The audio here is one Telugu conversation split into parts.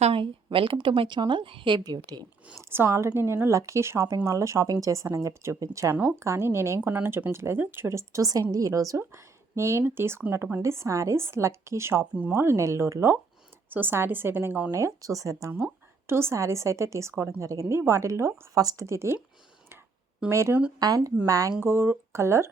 Hi! Welcome to my channel hey beauty. So, already నేను లక్కీ షాపింగ్ మాల్‌లో షాపింగ్ చేశానని చెప్పి చూపించాను. కానీ నేనేం కొన్నానో చూపించలేదు. చూసేయండి ఈరోజు. నేను తీసుకున్నటువంటి శారీస్ లక్కీ షాపింగ్ మాల్ నెల్లూరులో. సో, శారీస్ ఏ విధంగా ఉన్నాయో చూసేద్దాము. 2 శారీస్ అయితే తీసుకోవడం జరిగింది. వాటిల్లో ఫస్ట్‌ది maroon and mango colour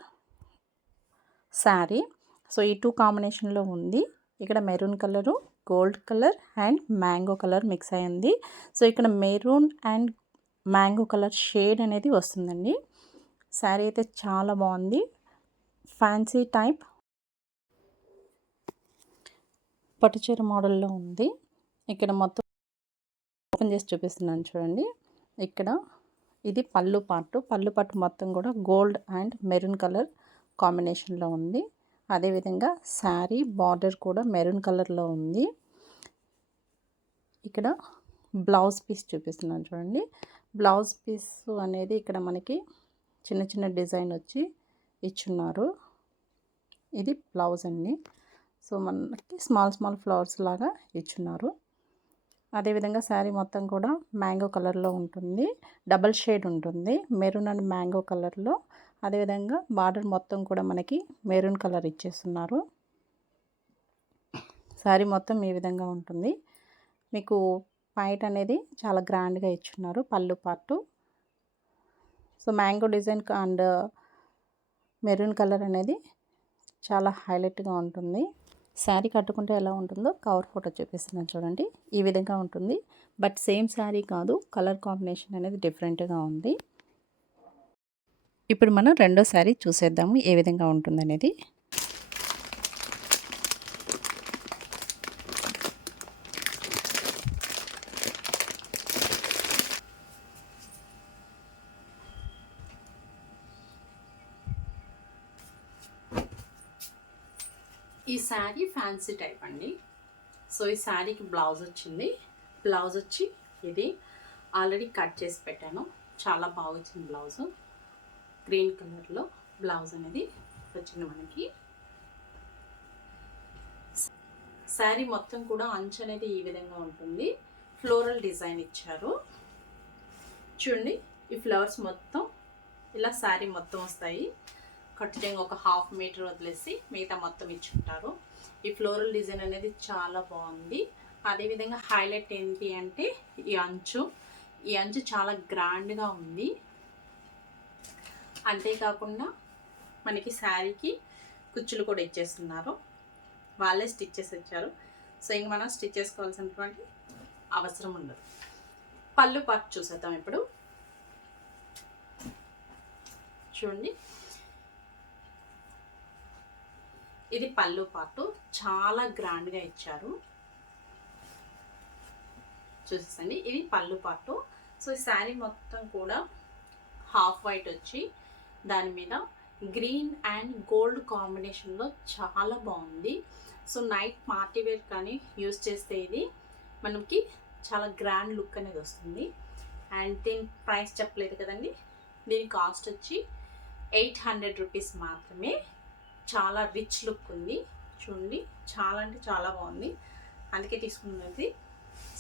sari. So, ఈ 2 కాంబినేషన్‌లో ఉంది. ఇక్కడ maroon colour, gold colour and mango colour mix అయ్యింది. సో, ఇక్కడ maroon and mango colour shade అనేది వస్తుందండి. శారీ అయితే చాలా బాగుంది. ఫ్యాన్సీ టైప్ పట్టుచీర మోడల్లో ఉంది. ఇక్కడ మొత్తం ఓపెన్ చేసి చూపిస్తున్నాను చూడండి. ఇక్కడ ఇది పళ్ళు పార్ట్ మొత్తం కూడా గోల్డ్ అండ్ మెరూన్ కలర్ కాంబినేషన్లో ఉంది. అదేవిధంగా శారీ బార్డర్ కూడా మెరూన్ కలర్లో ఉంది. ఇక్కడ బ్లౌజ్ పీస్ చూపిస్తున్నాను చూడండి. బ్లౌజ్ పీస్ అనేది ఇక్కడ మనకి చిన్న చిన్న డిజైన్ వచ్చి ఇచ్చున్నారు. ఇది బ్లౌజ్ అండి. సో, మనకి స్మాల్ ఫ్లవర్స్ లాగా ఇచ్చున్నారు. అదేవిధంగా శారీ మొత్తం కూడా మ్యాంగో కలర్లో ఉంటుంది. డబల్ షేడ్ ఉంటుంది మెరూన్ అండ్ మ్యాంగో కలర్లో. అదేవిధంగా బార్డర్ మొత్తం కూడా మనకి మెరూన్ కలర్ ఇచ్చేస్తున్నారు. శారీ మొత్తం ఈ విధంగా ఉంటుంది. మీకు పైట అనేది చాలా గ్రాండ్గా ఇచ్చున్నారు పళ్ళు part. So, mango design and maroon colour అనేది చాలా హైలైట్గా ఉంటుంది. శారీ కట్టుకుంటే ఎలా ఉంటుందో కవర్ ఫోటో చూపిస్తున్నాను చూడండి. ఈ విధంగా ఉంటుంది. బట్ సేమ్ శారీ కాదు, కలర్ కాంబినేషన్ అనేది డిఫరెంట్గా ఉంది. ఇప్పుడు మనం రెండో శారీ చూసేద్దాము ఏ విధంగా ఉంటుందనేది. ఈ శారీ ఫ్యాన్సీ టైప్ అండి. సో, ఈ శారీకి బ్లౌజ్ వచ్చింది. బ్లౌజ్ వచ్చి ఇది ఆల్రెడీ కట్ చేసి పెట్టాను. చాలా బాగా వచ్చింది బ్లౌజు. గ్రీన్ కలర్లో బ్లౌజ్ అనేది వచ్చింది మనకి. శారీ మొత్తం కూడా అంచు అనేది ఈ విధంగా ఉంటుంది. ఫ్లోరల్ డిజైన్ ఇచ్చారు చూడండి. ఈ ఫ్లవర్స్ మొత్తం ఇలా శారీ మొత్తం వస్తాయి. కటింగ్ ఒక 1/2 మీటర్ వదిలేసి మిగతా మొత్తం ఇచ్చుంటారు. ఈ ఫ్లోరల్ డిజైన్ అనేది చాలా బాగుంది. అదేవిధంగా హైలైట్ ఏంటి అంటే ఈ అంచు చాలా గ్రాండ్గా ఉంది. అంతేకాకుండా మనకి శారీకి కుచ్చులు కూడా ఇచ్చేస్తున్నారు. వాళ్ళే స్టిచ్ చేసి ఇచ్చారు. సో, ఇంక మనం స్టిచ్ చేసుకోవాల్సినటువంటి అవసరం ఉండదు. పళ్ళు పార్ట్ చూసేద్దాం ఇప్పుడు. చూడండి, ఇది పళ్ళు పార్ట్ చాలా గ్రాండ్గా ఇచ్చారు. చూసేసండి, ఇది పళ్ళు పార్ట్. సో, ఈ శారీ మొత్తం కూడా హాఫ్ వైట్ వచ్చి దాని మీద గ్రీన్ అండ్ గోల్డ్ కాంబినేషన్లో చాలా బాగుంది. సో, నైట్ పార్టీ వేర్ కానీ యూజ్ చేస్తే ఇది మనకి చాలా గ్రాండ్ లుక్ అనేది వస్తుంది. అండ్ దీని ప్రైస్ చెప్పలేదు కదండి. దీని కాస్ట్ వచ్చి 800 రూపీస్ మాత్రమే. చాలా రిచ్ లుక్ ఉంది చూడండి. చాలా అంటే చాలా బాగుంది, అందుకే తీసుకున్నది.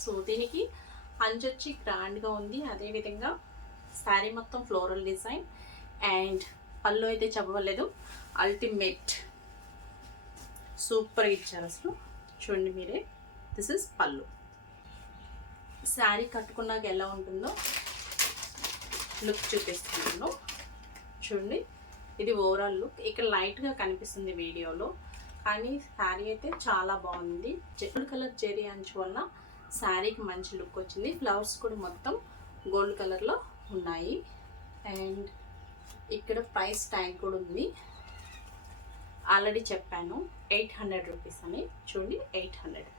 సో, దీనికి అంచు వచ్చి గ్రాండ్గా ఉంది. అదేవిధంగా శారీ మొత్తం ఫ్లోరల్ డిజైన్ అండ్ పళ్ళు అయితే చెప్పలేదు, అల్టిమేట్ సూపర్ ఇచ్చారు అసలు. చూడండి మీరే, దిస్ ఇస్ పళ్ళు. శారీ కట్టుకున్నాక ఎలా ఉంటుందో లుక్ చూపిస్తున్నాను చూడండి. ఇది ఓవరాల్ లుక్. ఇక్కడ లైట్గా కనిపిస్తుంది వీడియోలో, కానీ శారీ అయితే చాలా బాగుంది. గోల్డ్ కలర్ జెరీ అంచు వల్ల శారీకి మంచి లుక్ వచ్చింది. ఫ్లవర్స్ కూడా మొత్తం గోల్డ్ కలర్లో ఉన్నాయి. అండ్ ఇక్కడ ప్రైస్ ట్యాగ్ కూడా ఉంది. ఆల్రెడీ చెప్పాను 800 రూపీస్ అని. చూడండి, 800.